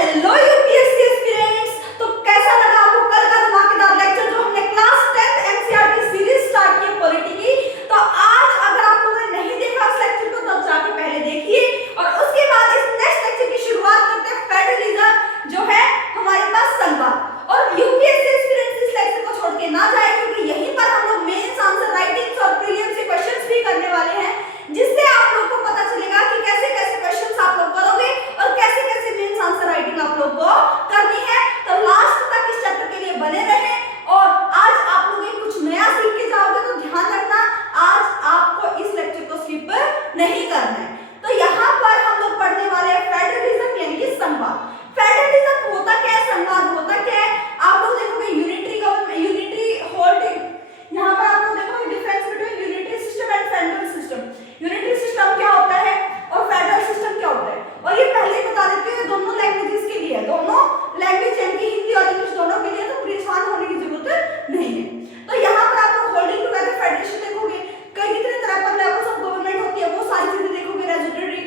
Hello UPSC aspirants. तो कैसा लगा आपको कल का धमाकेदार लेक्चर जो हमने class 10th NCERT series start की पॉलिटी की। तो आज अगर आप लोगों ने नहीं देखा उस लेक्चर को तो जाके पहले देखिए और उसके बाद इस नेक्स्ट लेक्चर की शुरुआत करते हैं फेडरलिज्म जो है हमारे पास संघवाद। और यूपीएससी एस्पिरेंट्स इस लेक्चर को छोड़ के ना जाए क्योंकि यहीं पर हम लोग मेंस आंसर राइटिंग्स और प्रीलिम्स के क्वेश्चंस भी करने वाले हैं, जिससे आप लोग को पता चलेगा कि कैसे कैसे क्वेश्चंस आप लोग करोगे और कैसे कैसे मेंस आंसर राइटिंग आप लोग को करनी है। तो लास्ट तक इस चैप्टर के लिए बने रहें और आज आप लोग कुछ नया सीख के जाओगे। तो ध्यान रखना आज आपको इस लेक्चर को स्किप नहीं करना है। तो यहाँ पर हम लोग पढ़ने वाले हैं फेडरलिज्म यानी कि संघवाद। फेडरलिज्म होता क्या है, संघवाद होता क्या है, आप लोग देखोगे यूनिटरी गवर्नमेंट, यूनिटरी होल्डिंग। यहाँ पर आप लोग देखोगे difference between unitary system and federal system. Unitary system क्या होता है और फेडरल सिस्टम क्या होता है, और ये पहले ही बता देते हैं दोनों लैंग्वेजेस के लिए, दोनों लैंग्वेज यानी कि हिंदी और इंग्लिश दोनों के लिए, तो परेशान होने की जरूरत नहीं है। तो यहाँ पर आप लोग होल्डिंग टुगेदर फेडरेशन देखोगे, कई कितने तरह पर लेवल्स ऑफ गवर्नमेंट होती है वो सारी चीजें देखोगे, रेजिडेंटरी,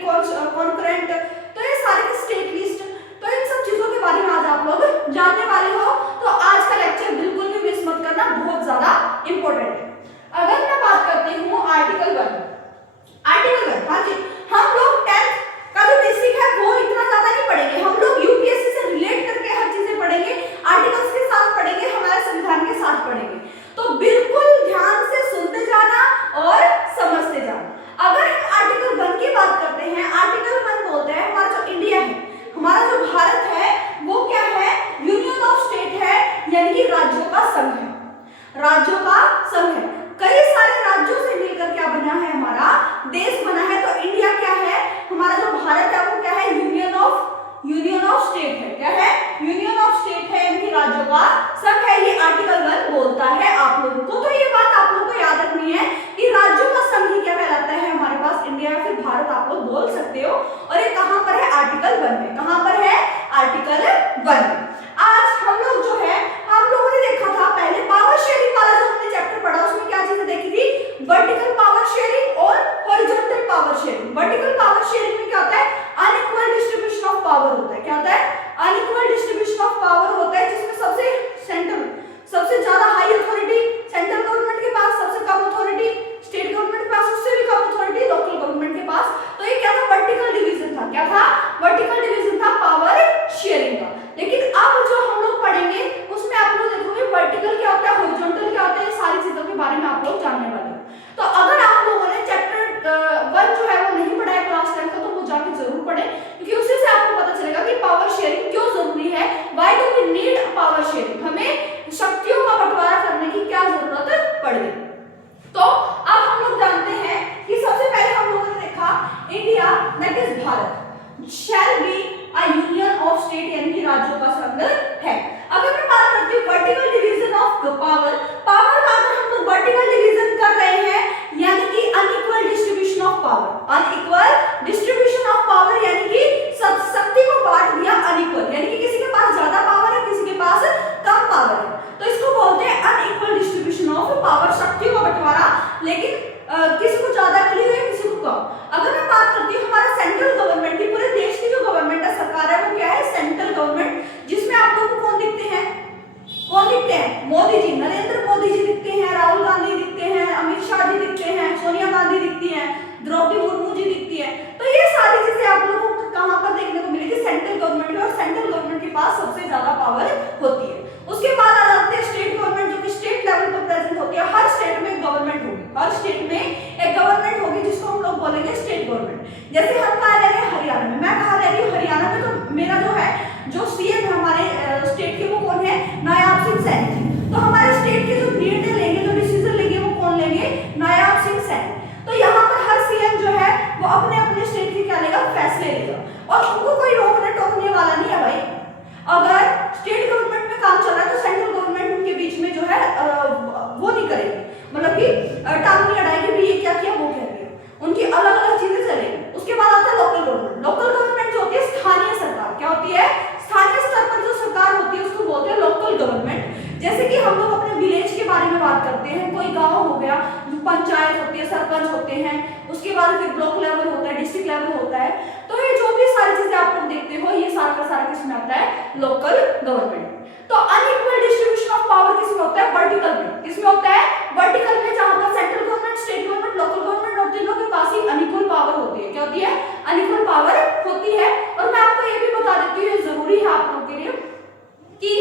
कॉन्करेंट, तो ये सारे स्टेट लिस्ट, तो इन सब चीजों के बारे में आज आप लोग जानने वाले हो। तो आज का लेक्चर बिल्कुल भी मिस मत करना, बहुत ज्यादा इंपॉर्टेंट है। अगर मैं बात करती हूँ आर्टिकल 1, आर्टिकल 1, हाँ जी, हम लोग 10th का जो बेसिक है वो इतना ज्यादा नहीं पढ़ेंगे, हम लोग यूपीएससी से रिलेट करके हर चीजें पढ़ेंगे, आर्टिकल्स के साथ पढ़ेंगे, हमारे संविधान के साथ पढ़ेंगे। तो बिल्कुल ध्यान से सुनते जाना और समझते जाना। अगर हम आर्टिकल 1 की बात करते हैं, आर्टिकल 1 बोलते हैं हमारा जो इंडिया है, हमारा जो भारत है वो क्या है, यूनियन ऑफ स्टेट है, यानी कि राज्यों का संघ है, राज्यों का संघ है। कई सारे राज्यों से मिलकर क्या बना है, हमारा देश बना है। तो इंडिया क्या है, हमारा जो भारत है वो क्या है, यूनियन ऑफ स्टेट है। क्या है, यूनियन ऑफ स्टेट है, इनके राज्यों का संघ है। ये आर्टिकल 1 बोलता है आप लोगों को। तो ये बात आप लोगों को याद रखनी है कि राज्यों का संघ ही क्या कहलाता है हमारे पास, इंडिया या फिर भारत आप लोग बोल सकते हो। और ये कहां पर है, आर्टिकल 1 में। कहां पर है, आर्टिकल 1 में। आज हम लोग जो है, हम लोगों ने देखा था पहले पावर शेयरिंग वाला जो हमने चैप्टर पढ़ा, उसमें क्या चीजें देखी थी, वर्टिकल पावर शेयरिंग और horizontal power sharing. Vertical power sharing में क्या होता है, अनइक्वल डिस्ट्रीब्यूशन ऑफ पावर होता है। क्या होता है, अनइक्वल डिस्ट्रीब्यूशन ऑफ पावर होता है, जिसमें सबसे ज्यादा हाई अथॉरिटी सेंट्रल गवर्नमेंट के पास, सबसे कम अथॉरिटी स्टेट गवर्नमेंट के पास, उससे भी कम अथॉरिटी लोकल गवर्नमेंट के पास। तो ये क्या था, वर्टिकल डिवीजन था। क्या था, वर्टिकल डिवीजन था पावर शेयरिंग का। लेकिन अब जो हम लोग पढ़ेंगे उसमें आप लोग देखोगे वर्टिकल क्या होता है, हॉरिजॉन्टल क्या होता है, ये सारी चीजों के बारे में आप लोग जानने वाले हो। तो अगर आप लोगों ने चैप्टर 1 जो है वो नहीं पढ़ा है क्लास 10 का, तो वो जाके जरूर पढ़ें, क्योंकि उससे से आपको पता चलेगा कि पावर शेयरिंग क्यों जरूरी है, why do we need power sharing, हमें शक्तियों का बंटवारा करने की क्या जरूरत पड़ी। तो अब हम लोग जानते हैं कि सबसे पहले हम लोगों ने देखा India that is Bharat shall be a union of state, यानी कि राज्यों का संघ है। अगर मैं बात करती हूँ vertical division of power, power का अगर हम लोग वर्टिकल डिवीजन कर रहे हैं, यानी कि unequal distribution of power, unequal distribution of power, यानी कि शक्ति को बांट दिया अनइक्वल, यानी कि किसी के पास ज्यादा पावर है, किसी के पास कम पावर है, तो इसको बोलते हैं अनइक्वल डिस्ट्रीब्यूशन ऑफ पावर, शक्तियों का बंटवारा, लेकिन किसी को ज्यादा मिली हुई है, किसी को कम। अगर मैं बात करती हूँ हमारा सेंट्रल गवर्नमेंट की, पूरे देश की जो गवर्नमेंट है, सरकार है, वो क्या है, सेंट्रल गवर्नमेंट, जिसमें आप लोगों को कौन दिखते हैं, मोदी जी, नरेंद्र मोदी जी दिखते हैं, राहुल गांधी दिखते हैं, अमित शाह जी दिखते हैं, सोनिया गांधी दिखती हैं, द्रौपदी मुर्मू जी दिखती है। तो ये सारी चीजें आप लोगों को कहां पर देखने को मिलेगी, सेंट्रल गवर्नमेंट में, और सेंट्रल गवर्नमेंट के पास सबसे ज्यादा पावर होती है। उसके बाद आ जाते हैं स्टेट गवर्नमेंट, जो कि स्टेट लेवल पर प्रेजेंट होती है। हर स्टेट में गवर्नमेंट होगी, हर स्टेट में एक गवर्नमेंट होगी, जिसको हम लोग बोलेंगे स्टेट गवर्नमेंट। जैसे हम कहाँ रह रहे हैं, हरियाणा में, मैं कहाँ रह रही हूँ, हरियाणा में। तो मेरा जो है, जो सीएम है हमारे स्टेट के, वो कौन है, नायाब सिंह सैनी जी। तो हमारे स्टेट के जो निर्णय लेंगे, जो डिसीजन लेंगे, वो कौन लेंगे, नायाब सिंह सैनी। तो यहाँ पर हर सीएम जो है वो अपने अपने स्टेट के क्या लेगा, फैसले लेगा, और उनको कोई रोकने टोकने वाला नहीं है भाई। अगर स्टेट गवर्नमेंट में काम चल रहा है तो सेंट्रल गवर्नमेंट उनके बीच में जो है वो नहीं करेगी, मतलब कि टांग नहीं अड़ाएगी भी, ये क्या किया वो क्या किया, उनकी अलग अलग चीजें चलेंगी। उसके बाद आता है लोकल गवर्नमेंट। लोकल गवर्नमेंट जो होती है स्थानीय सरकार, क्या होती है, स्थानीय स्तर पर जो सरकार होती है उसको बोलते हैं लोकल गवर्नमेंट। जैसे कि हम लोग अपने विलेज के बारे में बात करते हैं, कोई गांव हो गया, पंचायत होती है, सरपंच होते हैं, उसके बाद फिर ब्लॉक लेवल होता है, डिस्ट्रिक्ट लेवल होता है। तो ये जो भी सारी चीजें आप लोग देखते हो, ये सारा का सारा किसमें आता लोकल गवर्नमेंट। तो अनइक्वल डिस्ट्रीब्यूशन ऑफ पावर किसमें होता है? वर्टिकल में। किसमें होता है? वर्टिकल में, जहां पर central government, state government, local government और तीनों के पास ही अनइक्वल पावर होती है। क्या होती है? अनइक्वल पावर होती है। और मैं आपको ये भी बता देती हूँ, ये जरूरी है आप लोगों के लिए, कि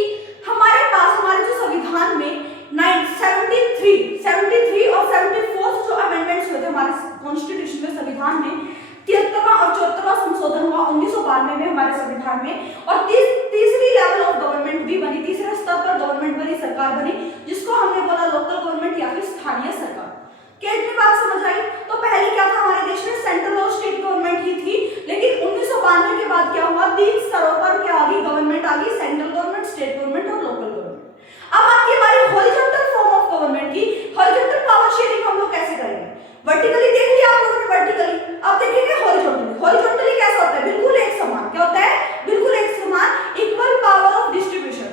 हमारे पास हमारे जो संविधान में 73 और 74 जो अमेंडमेंट्स हुए थे हमारे कॉन्स्टिट्यूशन में, संविधान में 73वां और 74वां संशोधन हुआ 1992 में हमारे संविधान में। और तीसरी लेवल ऑफ गवर्नमेंट भी बनी, तीसरे स्तर पर गवर्नमेंट बनी, सरकार बनी, जिसको हमने बोला लोकल गवर्नमेंट या फिर स्थानीय सरकार। क्या इतनी बात समझ आई? तो पहले क्या था हमारे देश में? सेंट्रल और स्टेट गवर्नमेंट ही थी, लेकिन 1992 के बाद क्या हुआ? 3 स्तरों पर क्या आ गई? गवर्नमेंट आ गई, सेंट्रल गवर्नमेंट, स्टेट गवर्नमेंट और लोकल गवर्नमेंट। अब आपकी बारी हॉरिजॉन्टल फॉर्म ऑफ गवर्नमेंट की। हॉरिजॉन्टल पावर शेयरिंग हम लोग कैसे करेंगे? वर्टिकली देख लिया आप लोगों ने, वर्टिकली। अब देखेंगे हॉरिजॉन्टली। हॉरिजॉन्टली कैसा होता है? बिल्कुल एक समान। क्या होता है? बिल्कुल एक समान, equal power of distribution.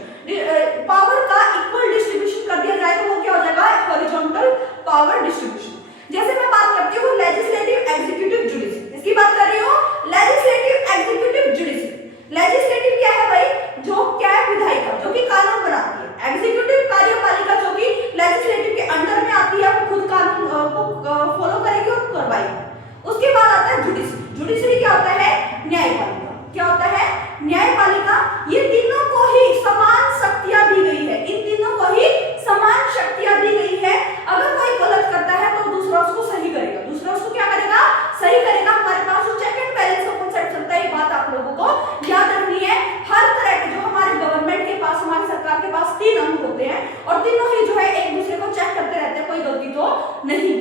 Power का इक्वल डिस्ट्रीब्यूशन कर दिया जाए तो वो क्या हो जाएगा? Horizontal power distribution. जैसे मैं बात करती हूँ लेजिस्लेटिव, एग्जीक्यूटिव, जुडिशरी, इसकी बात कर रही हूँ। Legislative, executive, judiciary. लेजिस्लेटिव क्या है भाई? जो क्या है? विधायिका, जो कि कानून बनाती है। एग्जीक्यूटिव, कार्यपालिका, जो कि लेजिस्लेटिव के अंडर में आती है, वो खुद कानून को फॉलो करेगी और करवाएगी। उसके बाद आता है जुडिशरी। जुडिशरी क्या होता है? न्यायपालिका। क्या होता है? न्यायपालिका। ये तीनों को ही समान शक्तियां दी गई है, इन तीनों को ही समान शक्तियां दी गई है। अगर कोई गलत करता है तो दूसरा उसको सही करेगा, दूसरा उसको क्या करेगा? सही करेगा। हमारे पास जो चेक एंड बैलेंस का कांसेप्ट चलता है, ये बात आप लोगों को याद रखनी है। हर तरह के जो हमारे गवर्नमेंट के पास, हमारी सरकार के पास 3 अंग होते हैं और तीनों ही जो है एक दूसरे को चेक करते रहते हैं, कोई गलती तो नहीं।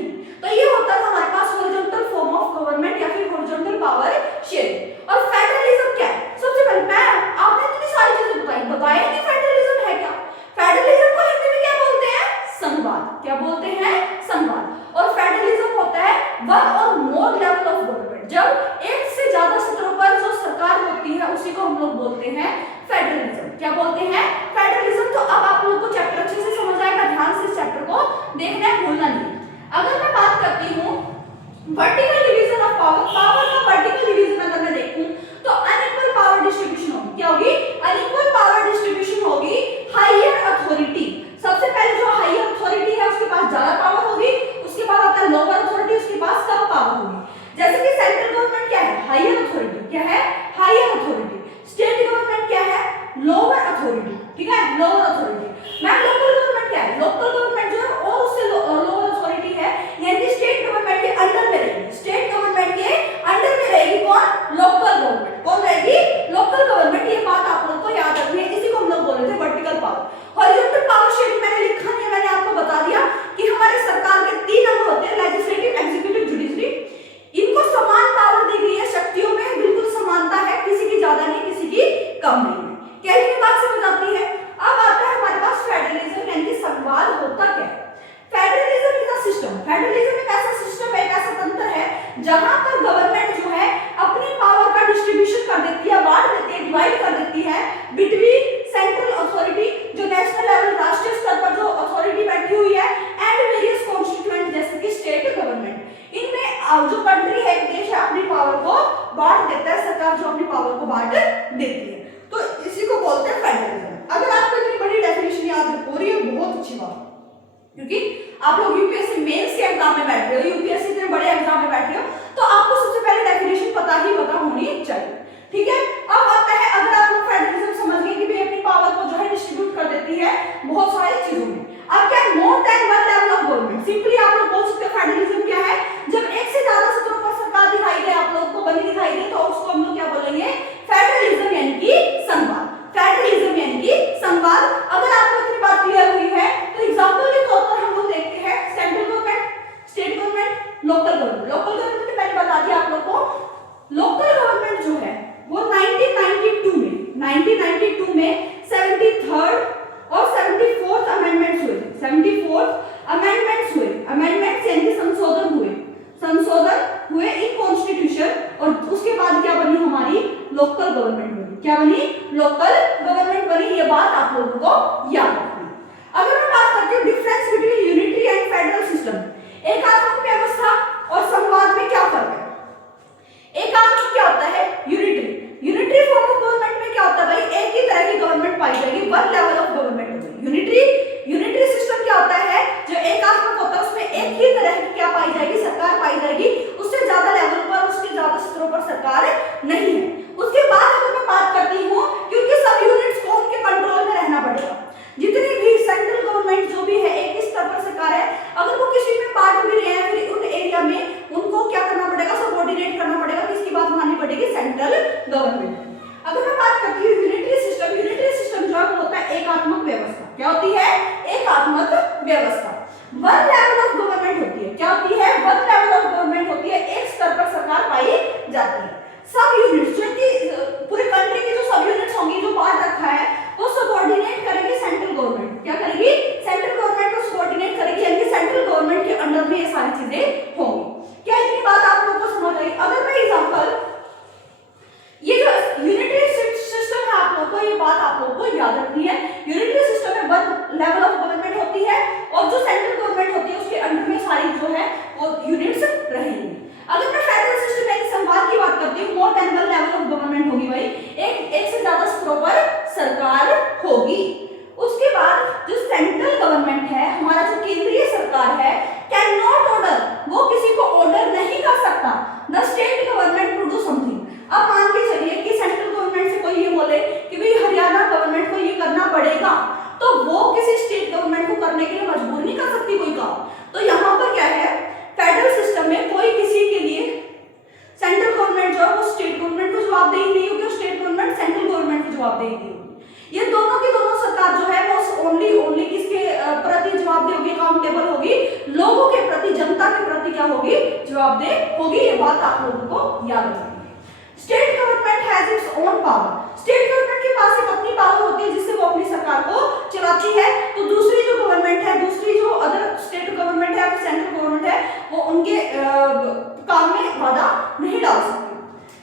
तो ये होता है हमारे पास हॉरिजॉन्टल फॉर्म ऑफ गवर्नमेंट या फिर हॉरिजॉन्टल पावर शेयरिंग। और फेडरलिज्म क्या है? सबसे पहले मैं आपने इतनी सारी चीजें बताया कि फेडरलिज्म है क्या? फेडरलिज्म को हिंदी में क्या बोलते हैं? संघवाद। क्या बोलते हैं? संघवाद। और फेडरलिज्म होता है वन और मोर लेवल ऑफ गवर्नमेंट। जब एक से ज्यादा स्तरों पर जो सरकार होती है उसी को हम लोग बोलते हैं फेडरलिज्म। क्या बोलते हैं? फेडरलिज्म। तो अब आप लोगों को चैप्टर अच्छे से समझ आएगा, ध्यान से इस चैप्टर को देखना है, भूलना नहीं। अगर मैं बात करती हूँ vertical division of power, power का वर्टिकल डिवीजन अगर मैं देखूं तो अनइक्वल पावर डिस्ट्रीब्यूशन होगी। क्या होगी? अनइक्वल पावर डिस्ट्रीब्यूशन होगी। हायर अथॉरिटी, सबसे पहले जो हायर अथॉरिटी है उसके पास ज्यादा पावर होगी, उसके बाद आता है लोअर अथॉरिटी, उसके पास कम पावर होगी। जैसे कि सेंट्रल गवर्नमेंट क्या है? Higher authority. क्या है? Higher authority. स्टेट गवर्नमेंट क्या है? Lower authority. ठीक है, lower authority. Ma'am local government क्या है? लोकल गवर्नमेंट जो है और उससे लोअर अथॉरिटी है, यानी स्टेट गवर्नमेंट के अंडर में रहेगी। स्टेट गवर्नमेंट के अंडर में रहेगी कौन? Local government. कौन रहेगी? Local government. ये बात आप लोगों को याद रखनी है, इसी को हम लोग बोल रहे थे vertical power. Horizontal power sharing मैंने लिखा नहीं है, मैंने आपको बता दिया कि हमारे सरकार के 3 अंग होते हैं, लेजिस्लेटिव, एग्जीक्यूटिव, जुडिशरी। इनको समान पावर दी गई है, शक्तियों में बिल्कुल समानता है, किसी की ज्यादा नहीं, किसी की कम नहीं है। क्या ये बात समझ आती है? अब आता है हमारे पास फेडरलिज्म, यानी संघवाद होता क्या है? Federalism is a system. Federalism एक ऐसा सिस्टम है, एक ऐसा तंत्र है जहां पर गवर्नमेंट जो है अपनी पावर का डिस्ट्रीब्यूशन कर देती है, बांट देती है, डिवाइड कर देती है बिटवीन सेंट्रल अथॉरिटी, जो नेशनल लेवल, राष्ट्रीय स्तर पर जो अथॉरिटी बैठी हुई है, एंड वेरियस कॉन्स्टिट्यूएंट जैसे कि स्टेट गवर्नमेंट। इनमें जो कंट्री है, एक देश है, अपनी पावर को बांट देता है, सरकार जो अपनी पावर को बांट देती है, तो इसी को बोलते हैं फेडरलिज्म। अगर आपको इतनी बड़ी डेफिनेशन याद हो रही है, बहुत अच्छी बात, क्योंकि आप लोग यूपीएससी मेंस के एग्जाम में बैठ रहे हो, यूपीएससी इतने बड़े एग्जाम में बैठ रहे हो, तो आपको सबसे पहले डेफिनेशन पता होनी चाहिए। ठीक है, अब आता है, अगर आप लोग फेडरलिज्म समझ गए कि भाई अपनी पावर को जो है डिस्ट्रीब्यूट कर देती है बहुत सारी चीजों में। अब क्या more than one level of government, simply आप लोग बोल सकते हो फेडरलिज्म क्या है? जब एक से ज्यादा स्तरों पर सरकार दिखाई दे, आप लोग को बनी दिखाई दे, तो उसको हम लोग क्या बोलेंगे? फेडरलिज्म, यानी कि संघवाद। फेडरलिज्म यानी कि संघवाद। अगर आपको इतनी बात क्लियर हुई है तो एग्जांपल के तौर पर हम लोग देखते हैं central government, state government, local government. Local government मैंने बता दिया आप लोग को। लोकल गवर्नमेंट जो है वो 1992 में 73rd और 74th अमेंडमेंट्स हुए थे। 74th अमेंडमेंट्स हुए, अमेंडमेंट्स यानी संशोधन हुए इन कॉन्स्टिट्यूशन, और उसके बाद क्या बनी? हमारी लोकल गवर्नमेंट बनी। क्या बनी? लोकल गवर्नमेंट बनी। ये बात आप लोगों को याद रखनी है। अगर मैं बात करती हूँ difference between unitary and federal system, एकात्मक व्यवस्था और संघवाद में क्या फर्क है? एकात्मक क्या होता है? यूनिटरी फॉर्म ऑफ गवर्नमेंट में क्या होता है भाई? एक ही तरह की याद रखनी है। यूनिटरी सिस्टम में वन लेवल ऑफ गवर्नमेंट होती है और जो सेंट्रल गवर्नमेंट होती है उसके अंडर में सारी जो है वो यूनिट्स रहेंगी। अगर मैं फेडरल सिस्टम में संवाद की बात करती हूँ, more than one level of government होगी भाई, एक से ज्यादा स्तरों पर सरकार होगी। उसके बाद जो सेंट्रल गवर्नमेंट है, हमारा जो केंद्रीय सरकार है, कैन नॉट ऑर्डर, वो किसी को ऑर्डर नहीं कर सकता the state government to do something. अब मान के चलिए कि सेंट्रल गवर्नमेंट से कोई ये बोले कि भाई हरियाणा गवर्नमेंट को ये करना पड़ेगा, तो वो किसी स्टेट गवर्नमेंट को करने के लिए मजबूर नहीं कर सकती कोई काम। तो यहाँ पर क्या है, फेडरल सिस्टम में कोई किसी के लिए सेंट्रल गवर्नमेंट जो है वो स्टेट गवर्नमेंट को जवाबदेही नहीं होगी और स्टेट गवर्नमेंट सेंट्रल गवर्नमेंट को जवाबदेही नहीं होगी। ये दोनों की दोनों सरकार जो है वो ओनली किसके प्रति जवाबदेह होगी, अकाउंटेबल होगी, लोगों के प्रति, जनता के प्रति क्या होगी, जवाबदेह होगी। ये बात आप लोगों को याद रखनी है। State government has its own power, state government के पास एक अपनी पावर होती है जिससे वो अपनी सरकार को चलाती है। तो दूसरी जो गवर्नमेंट है, दूसरी जो अदर स्टेट गवर्नमेंट है या सेंट्रल गवर्नमेंट है, वो उनके काम में बाधा नहीं डाल सकती।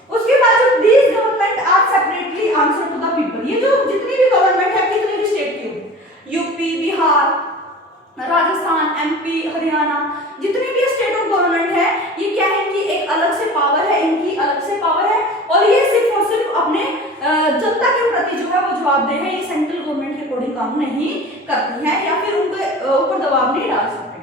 उसके बाद जो these government are separately answer to the people, ये जो जितनी भी गवर्नमेंट है कितने भी स्टेट की होगी, यूपी, बिहार, राजस्थान, एमपी, हरियाणा, जितनी भी स्टेट ऑफ गवर्नमेंट है, ये क्या है कि एक अलग से पावर है, इनकी अलग से पावर है और ये सिर्फ और सिर्फ अपने जनता के प्रति जो है वो जवाबदेह है। ये सेंट्रल गवर्नमेंट के अकॉर्डिंग काम नहीं करती है या फिर उनके ऊपर दबाव नहीं डाल सकते।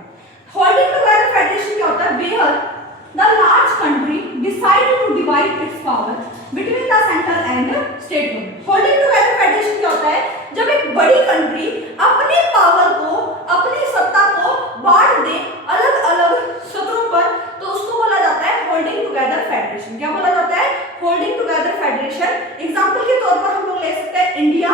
होल्डिंग टुगेदर फेडरेशन क्या होता है, where the large country decide to divide its power between the central and state government। holding together federation क्या होता है, जब एक बड़ी कंट्री अपनी पावर को, अपनी सत्ता को बांट दे अलग अलग स्तरों पर, तो उसको बोला जाता है होल्डिंग टुगेदर फेडरेशन। क्या बोला जाता है, होल्डिंग टुगेदर फेडरेशन। एग्जांपल के तौर पर हम लोग ले सकते हैं इंडिया,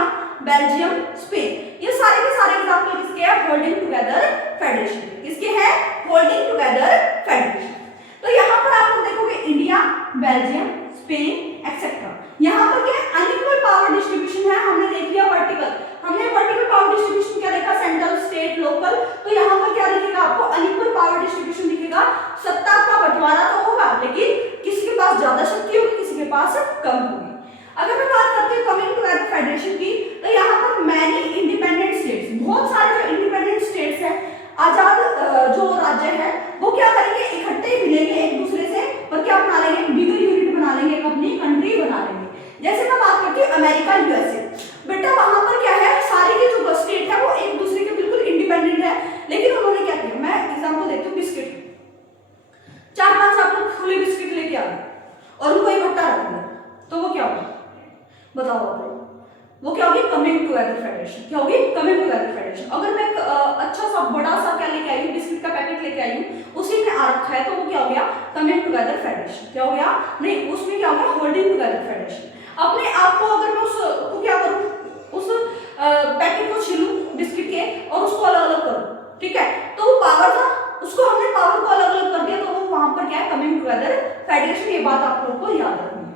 बेल्जियम, स्पेन, ये सारे के सारे एग्जांपल किसके हैं, होल्डिंग टुगेदर फेडरेशन। किसके हैं, होल्डिंग टुगेदर फेडरेशन। तो यहाँ पर आप लोग देखोगे इंडिया, बेल्जियम, स्पेन एक्सेट्रा, यहाँ पर क्या अनइक्वल पावर डिस्ट्रीब्यूशन है। हमने देख लिया वर्टिकल, हमने वर्टिकल पावर डिस्ट्रीब्यूशन क्या देखा, सेंट्रल, स्टेट, लोकल। तो यहाँ पर क्या दिखेगा आपको, अनइक्वल पावर डिस्ट्रीब्यूशन दिखेगा। सत्ता का बंटवारा तो होगा लेकिन किसी के पास ज्यादा शक्ति होगी, किसी के पास कम होगी। अगर मैं बात करती हूँ कमिंग टू फेडरेशन की, तो यहाँ पर मैनी इंडिपेंडेंट स्टेट्स, बहुत सारे जो इंडिपेंडेंट स्टेट्स हैं, आजाद जो राज्य है, वो क्या करेंगे, इकट्ठे मिलेंगे एक दूसरे से और क्या बना लेंगे, बिगर यूनिट बना लेंगे, एक अपनी कंट्री बना लेंगे। जैसे मैं बात करती हूँ अमेरिका, यूएसए, बेटा वहां पर क्या है, सारी की जो स्टेट है वो एक दूसरे के बिल्कुल इंडिपेंडेंट है, लेकिन उन्होंने क्या किया, मैं एग्जांपल देती हूँ बिस्किट, 4-5 आप लोग खुले बिस्किट लेके आ गए और उनको इकट्ठा रख दिया, तो वो क्या होगा, बताओ आप, वो क्या होगी, कमिंग टुगेदर फेडरेशन। क्या होगी, कमिंग टुगेदर फेडरेशन। अगर मैं अच्छा सा बड़ा सा क्या लेके आई हूँ, बिस्किट का पैकेट लेके आई हूँ, उसी में आ रखा है, तो वो क्या हो गया, कमिंग टुगेदर फेडरेशन। क्या हो गया, नहीं, उसमें क्या हो गया, होल्डिंग टुगेदर फेडरेशन। अपने आप को अगर मैं उसको क्या करूँ, उस पैकेट को छीलूं बिस्किट के और उसको अलग अलग करूँ, ठीक है, तो वो पावर था, उसको हमने पावर को अलग अलग कर दिया, तो वो वहां पर क्या है, कमिंग टुगेदर फेडरेशन। ये बात आप लोगों को याद रखनी है।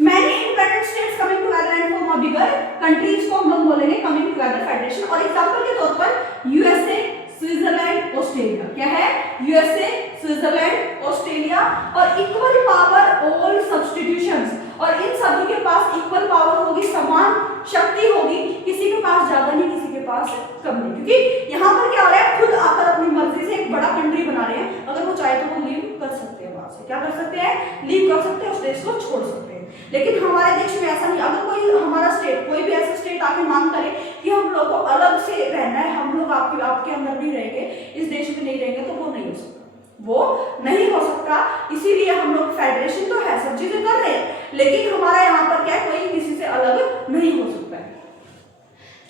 Many independent states coming together and form a bigger country, इसको हम लोग बोलेंगे coming together federation। और एग्जांपल के तौर पर यूएसए, स्विट्जरलैंड, ऑस्ट्रेलिया, क्या है, यूएसए, स्विट्जरलैंड, ऑस्ट्रेलिया, और इक्वल पावर ऑल सब्स्टिट्यूशंस, और इन सभी के पास इक्वल पावर होगी, समान शक्ति होगी, किसी के पास ज्यादा नहीं, किसी के पास कम नहीं, क्योंकि यहाँ पर क्या हो रहा है, खुद आकर अपनी मर्जी से एक बड़ा कंट्री बना रहे हैं। अगर वो चाहे तो वो लीव कर सकते हैं, वहां से क्या कर सकते हैं, लीव कर सकते हैं, उस देश को छोड़ सकते हैं। लेकिन हमारे देश में ऐसा नहीं, अगर कोई हमारा स्टेट, कोई भी ऐसा स्टेट आके मांग करे कि हम लोग को अलग से रहना है, हम लोग आपके अंदर नहीं रहेंगे, इस देश में नहीं रहेंगे, तो वो नहीं हो सकता, वो नहीं हो सकता। इसीलिए हम लोग फेडरेशन तो है, सब चीजें कर रहे हैं, लेकिन हमारा यहाँ पर क्या है, कोई किसी से अलग नहीं हो सकता है।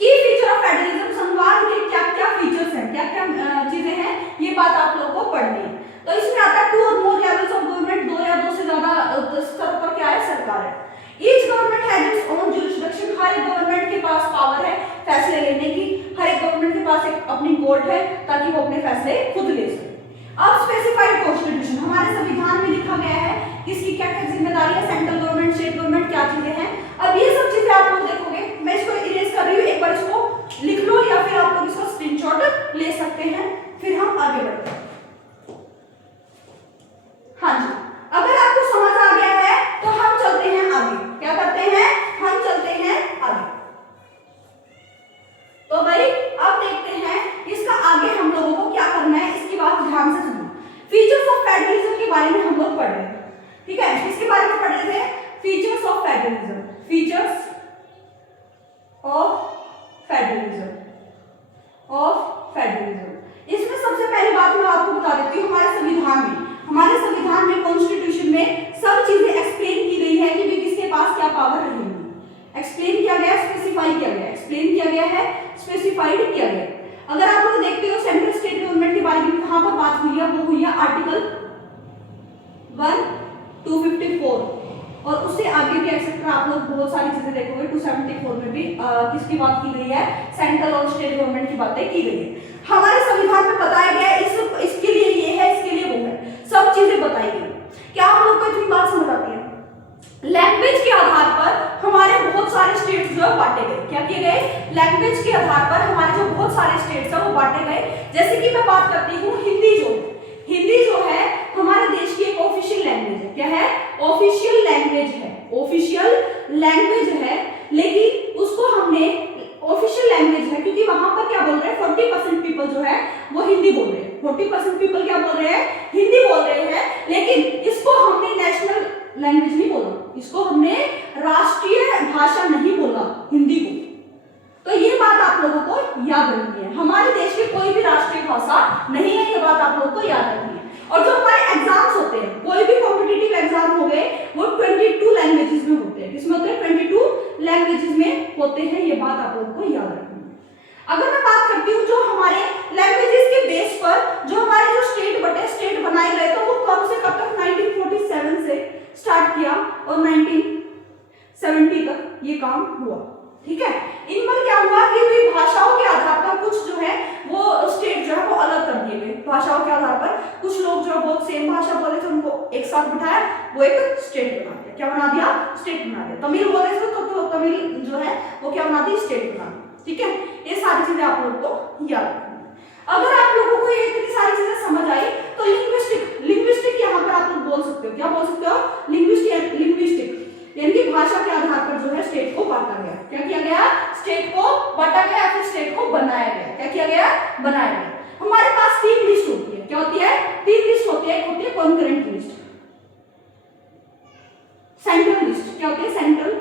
की फीचर ऑफ फेडरलिज्म, संघवाद के क्या क्या फीचर्स हैं, क्या क्या चीजें हैं, ये बात आप लोगों को पढ़नी है। तो इसमें आता है 2 और मोर लेवल्स ऑफ गवर्नमेंट, 2 या 2 से ज्यादा स्तर पर क्या है, सरकार है। Each government has its own jurisdiction, हर एक गवर्नमेंट के पास पावर है फैसले लेने की, हर एक गवर्नमेंट के पास एक अपनी कोर्ट है ताकि वो अपने फैसले खुद ले सके। अब स्पेसिफाइड कॉन्स्टिट्यूशन, हमारे संविधान में लिखा गया है किसकी क्या क्या जिम्मेदारी है, सेंट्रल गवर्नमेंट, स्टेट गवर्नमेंट, क्या चीजें हैं। अब ये सब चीजें आप लोग देखोगे, मैं इसको इरेज कर रही हूँ, एक बार इसको लिख लो या फिर आप लोग इसका स्क्रीनशॉट ले सकते हैं, फिर हम आगे बढ़ते हैं। हाँ जी, अगर आपको समझ आ गया है तो हम चलते हैं आगे, क्या करते हैं, हम चलते हैं आगे। फीचर्स ऑफ फेडरलिज्म, इसमें सबसे पहली बात मैं आपको बता देती हूँ, हमारे संविधान में कॉन्स्टिट्यूशन में सब चीजें एक्सप्लेन की गई है कि भी किसके पास क्या पावर रहेगी। एक्सप्लेन किया गया, स्पेसिफाई किया गया, एक्सप्लेन किया गया है, स्पेसिफाइड किया गया। अगर आप लोग देखते हो सेंट्रल स्टेट गवर्नमेंट के बारे में कहां पर बात हुई है, वो हुई है आर्टिकल 1 254 और उससे आगे भी एक्सेट्रा आप लोग बहुत सारी चीजें देखोगे। 274 में भी किसकी बात की गई है, सेंट्रल और स्टेट गवर्नमेंट की बातें की गई है। हमारे संविधान में बताया गया है इसके लिए ये है, इसके लिए वो है, सब चीजें बताई गई। क्या आप लोग को इतनी बात समझ आती है? लैंग्वेज के आधार पर हमारे बहुत सारे स्टेट्स जो है बांटे गए। क्या किए गए? लैंग्वेज के आधार पर हमारे जो बहुत सारे स्टेट्स है वो बांटे गए। जैसे कि मैं बात करती हूँ हिंदी जो है हमारे देश की एक ऑफिशियल लैंग्वेज है। क्या है? ऑफिशियल लैंग्वेज है, लेकिन उसको हमने ऑफिशियल लैंग्वेज है क्योंकि वहां पर क्या बोल रहे हैं, 40% पीपल जो है वो हिंदी बोल रहे हैं। 40% पीपल क्या बोल रहे हैं? हिंदी बोल रहे हैं, लेकिन इसको हमने नेशनल लैंग्वेज नहीं बोला, इसको हमने राष्ट्रीय भाषा नहीं बोला हिंदी को। तो ये बात आप लोगों को याद रखनी है। हमारे देश की कोई भी राष्ट्रीय भाषा नहीं है, ये बात आप लोगों को याद रखनी है। और जो हमारे एग्जाम्स होते हैं, कोई भी कॉम्पिटिटिव एग्जाम हो गए, वो 22 लैंग्वेजेस में होते हैं। किसमें होते हैं? 22 लैंग्वेजेस में होते हैं, ये बात आप लोगों को याद रखनी है। अगर मैं बात करती हूँ जो हमारे लैंग्वेजेस के बेस पर जो हमारे जो स्टेट बनाए गए, तो वो कब से कब तक? 1947 से स्टार्ट किया और 1970 तक ये काम हुआ। ठीक है, इन पर क्या हुआ कि भी भाषाओं के आधार पर कुछ जो है वो स्टेट जो है वो अलग कर दिए गए। भाषाओं के आधार पर कुछ लोग जो बहुत सेम भाषा बोले थे, उनको एक साथ बिठाया, वो एक स्टेट बना दिया। क्या बना दिया? स्टेट बना दिया। तमिल बोले थे तो तमिल जो है वो क्या बना दी? स्टेट बना दी। ठीक है, ये सारी चीजें आप लोग को याद रखनी है। अगर आप लोगों को ये इतनी सारी चीजें समझ आई तो लिंग्विस्टिक यहाँ पर आप लोग बोल सकते हो। क्या बोल सकते हो? लिंग्विस्टिक यानी कि भाषा के आधार पर जो है स्टेट को बांटा गया। क्या किया गया? स्टेट को बांटा गया, फिर स्टेट को बनाया गया। क्या किया गया? बनाया गया। हमारे पास 3 लिस्ट होती है। क्या होती है? 3 लिस्ट होती है। एक होती है कॉन्करेंट लिस्ट, सेंट्रल लिस्ट। क्या होती है? सेंट्रल।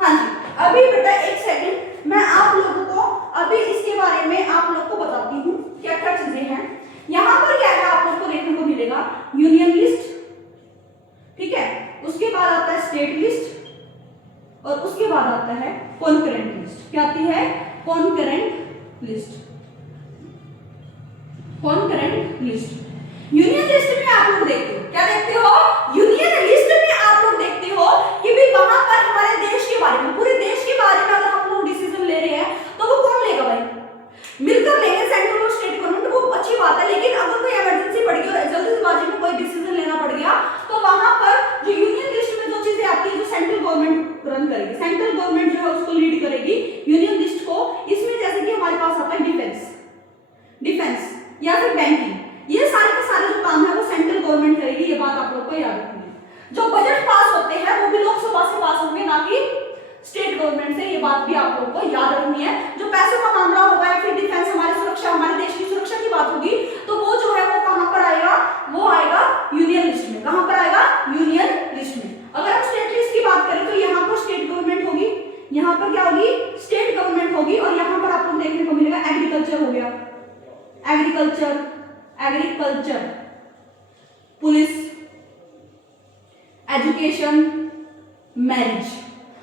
हाँ जी, अभी बेटा एक सेकंड, मैं आप लोगों को अभी इसके बारे में आप लोग को बताती हूँ क्या क्या चीजें हैं। यहाँ पर क्या है आप लोग को देखने को मिलेगा? यूनियन लिस्ट, ठीक है, उसके बाद आता है स्टेट लिस्ट और उसके बाद आता है कॉन्करेंट लिस्ट। क्या आती है? Concurrent list. यूनियन लिस्ट में आप लोग देखते हो, क्या देखते हो? यूनियन लिस्ट में आप लोग देखते हो कि भी वहां पर हमारे देश के बारे में, पूरे देश के बारे में अगर हम लोग डिसीजन ले रहे हैं तो वो कौन लेगा भाई? मिलकर लेंगे, सेंट्रल और स्टेट गवर्नमेंट। वो अच्छी बात है, लेकिन अगर कोई इमरजेंसी पड़ गई और जल्दीबाजी में कोई डिसीजन लेना पड़ गया तो वहां पर जो यूनियन लिस्ट में जो चीजें आती है, जो सेंट्रल गवर्नमेंट रन करेगी, सेंट्रल गवर्नमेंट जो है उसको लीड करेगी यूनियन लिस्ट को। इसमें जैसे कि हमारे पास आता है डिफेंस या फिर बैंकिंग, ये सारे के सारे जो काम है वो सेंट्रल गवर्नमेंट करेगी। ये बात आप लोग को याद रखनी है। जो बजट पास होते हैं वो भी लोकसभा से पास होंगे, ना कि स्टेट गवर्नमेंट से। ये बात भी आप लोग को याद रखनी है। जो पैसों का मामला होगा या फिर डिफेंस, हमारी सुरक्षा, हमारे देश की सुरक्षा की बात होगी, तो वो जो है वो कहां पर आएगा? वो आएगा यूनियन लिस्ट में। कहां पर आएगा? यूनियन लिस्ट में। अगर हम स्टेट लिस्ट की बात करें तो यहाँ पर स्टेट गवर्नमेंट होगी, यहाँ पर क्या होगी? स्टेट गवर्नमेंट होगी। और यहाँ पर आप लोग देखने को मिलेगा एग्रीकल्चर हो गया, एग्रीकल्चर, पुलिस, एजुकेशन, मैरिज।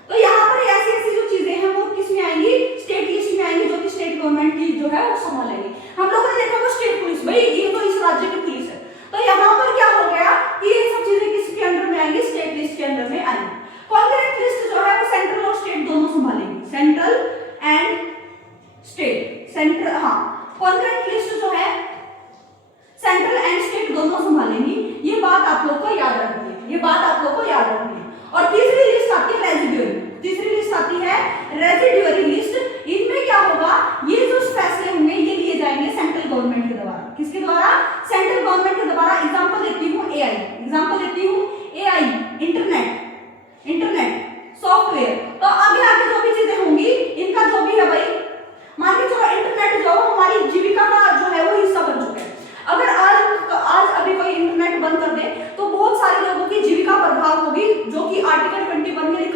तो यहाँ पर ऐसी जो चीजें हैं वो किस में आएंगी? स्टेट लिस्ट में आएंगी, जो कि स्टेट गवर्नमेंट की जो है वो संभालेगी। हम लोगों ने देखा वो स्टेट पुलिस, भाई ये तो इस राज्य की पुलिस है। तो यहाँ पर क्या हो गया कि ये सब चीजें किसके अंडर में आएंगी? स्टेट लिस्ट के अंडर में आएंगी। कॉन्करेंट लिस्ट जो है वो सेंट्रल और स्टेट दोनों संभालेगी, सेंट्रल एंड स्टेट। सेंट्रल, हाँ, कॉन्करेंट लिस्ट जो है सेंट्रल एंड स्टेट दोनों संभालेंगी। ये बात आप लोग को याद रखनी है, ये बात आप लोग को याद रखनी है। और तीसरी लिस्ट आती है रेजिड्यूअरी लिस्ट। इनमें क्या होगा? ये जो फैसले होंगे ये लिए जाएंगे सेंट्रल गवर्नमेंट के द्वारा। किसके द्वारा? सेंट्रल गवर्नमेंट के द्वारा। एग्जांपल देती हूँ एआई, इंटरनेट, सॉफ्टवेयर। तो आगे आगे जो भी चीजें होंगी इनका जो भी है भाई, मान के चलो इंटरनेट जो हमारी जीविका का जो है वो हिस्सा बन चुका है। अगर आज अभी कोई इंटरनेट बंद कर दे तो बहुत सारे लोगों की जीविका प्रभाव होगी, जो कि आर्टिकल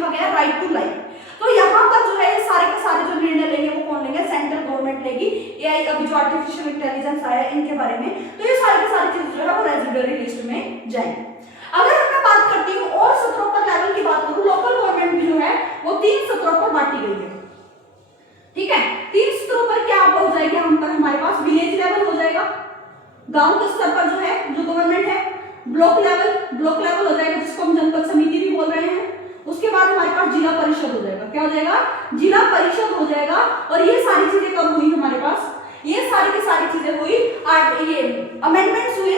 लिखा गया है राइट टू लाइफ। तो यहाँ पर जो है सारे के सारे जो निर्णय लेंगे वो कौन लेंगे, सेंट्रल गवर्नमेंट लेगी। एआई अभी जो आर्टिफिशियल इंटेलिजेंस आया है इनके बारे में, तो ये सारी की सारी चीजें जो है वो रेजिडरी लिस्ट में जाएंगे। अगर मैं बात करती हूँ और सत्रों पर लेवल की बात करूँ, लोकल गवर्नमेंट भी जो है वो 3 सत्रों पर बांटी गई है। ठीक है, 3 सत्रों पर क्या हो जाएगा, हम पर हमारे पास विलेज लेवल हो जाएगा, गांव के स्तर पर जो है जो गवर्नमेंट है, ब्लॉक लेवल हो जाएगा जिसको हम जनपद समिति भी बोल रहे हैं। उसके बाद हमारे पास जिला परिषद हो जाएगा। क्या हो जाएगा, जिला परिषद हो जाएगा। और ये सारी चीजें कब हुई हमारे पास, ये सारी की सारी चीजें हुई ये अमेंडमेंट्स हुए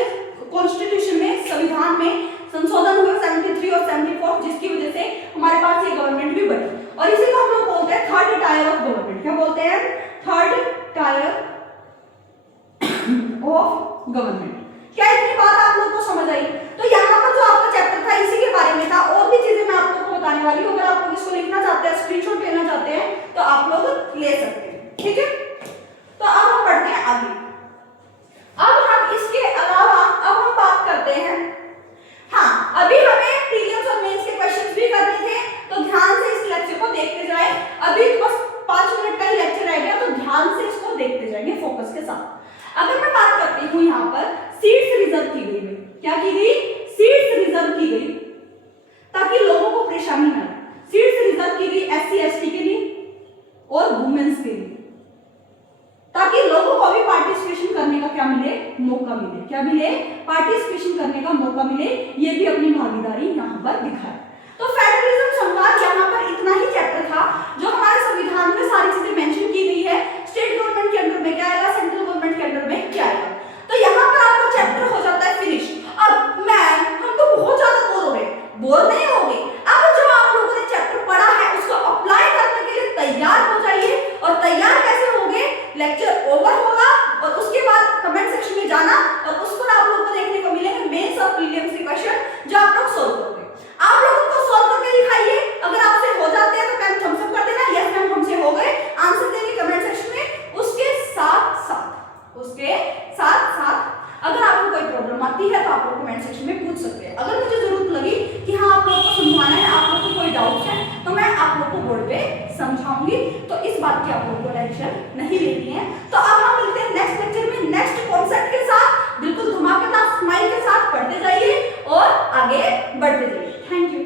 कॉन्स्टिट्यूशन में, संविधान में संशोधन हुए 73 और 74, जिसकी वजह से हमारे पास ये गवर्नमेंट भी बनी। और इसी को हम लोग बोलते हैं थर्ड टायर ऑफ गवर्नमेंट। क्या बोलते हैं, थर्ड टायर ऑफ गवर्नमेंट। क्या इतनी बात आप लोग को समझ आई? तो यहाँ पर जो आपका चैप्टर था इसी के बारे में था, और भी चीजें मैं आप लोग को बताने वाली हूँ। अगर आप लोग इसको लिखना चाहते हैं, स्क्रीनशॉट लेना चाहते हैं तो आप लोग ले सकते हैं। ठीक है, तो अब हम पढ़ते हैं आगे। अब हम इसके अलावा अब हम बात करते हैं, हाँ अभी हमें प्रीलिम्स और मेंस के क्वेश्चंस भी करने थे, तो ध्यान से इस लेक्चर को देखते जाएं। अभी बस 5 मिनट का ही लेक्चर रह गया, तो ध्यान से इसको देखते जाएंगे फोकस के साथ। अगर मैं बात करती हूँ यहाँ पर सीट्स रिजर्व की गई, क्या की गई, सीट्स रिजर्व की गई ताकि लोगों को परेशानी ना आए। सीट्स रिजर्व की गई SC ST के लिए और वुमेन्स के लिए, ताकि लोगों को भी पार्टिसिपेशन करने का क्या मिले, मौका मिले। क्या मिले, पार्टिसिपेशन करने का मौका मिले। ये भी अपनी भागीदारी यहाँ पर दिखाए। तो फेडरलिज्म संवाद यहाँ पर इतना ही चैप्टर था जो हमारे संविधान में सारी चीजें मेंशन की गई है। स्टेट गवर्नमेंट के अंडर में क्या आएगा, सेंट्रल गवर्नमेंट के अंडर में क्या आएगा। तो यहाँ पर आपका चैप्टर हो जाता है फिनिश। अब हम तो बहुत ज्यादा बोर हो गए, बोर नहीं हो गए। अब जो आप लोगों ने चैप्टर पढ़ा है उसको अप्लाई करने के लिए तैयार हो जाइए। और तैयार कैसे होंगे, लेक्चर ओवर होगा और उसके बाद कमेंट सेक्शन में जाना और उस पर आप लोगों को देखने को मिलेंगे मेंस और प्रीलिम्स के क्वेश्चन जो आप लोग सोल्व करोगे। आप लोगों को सोल्व करके दिखाइए। अगर आपसे हो जाते हैं तो मैम थम्स अप कर देना, यस मैम हमसे हो गए, आंसर देंगे कमेंट सेक्शन में। उसके साथ साथ अगर आपको कोई प्रॉब्लम आती है तो आप लोग कमेंट सेक्शन में पूछ सकते हैं। अगर मुझे जरूरत लगी कि हाँ आप लोगों को समझाना है, आप लोगों को कोई डाउट है, तो मैं आप लोगों को बोर्ड पे समझाऊंगी। तो इस बात की आप लोगों को टेंशन नहीं लेनी है। तो अब हम मिलते हैं नेक्स्ट लेक्चर में नेक्स्ट कॉन्सेप्ट के साथ। बिल्कुल धमाकेदार स्माइल के साथ पढ़ते जाइए और आगे बढ़ते जाइए। Thank you.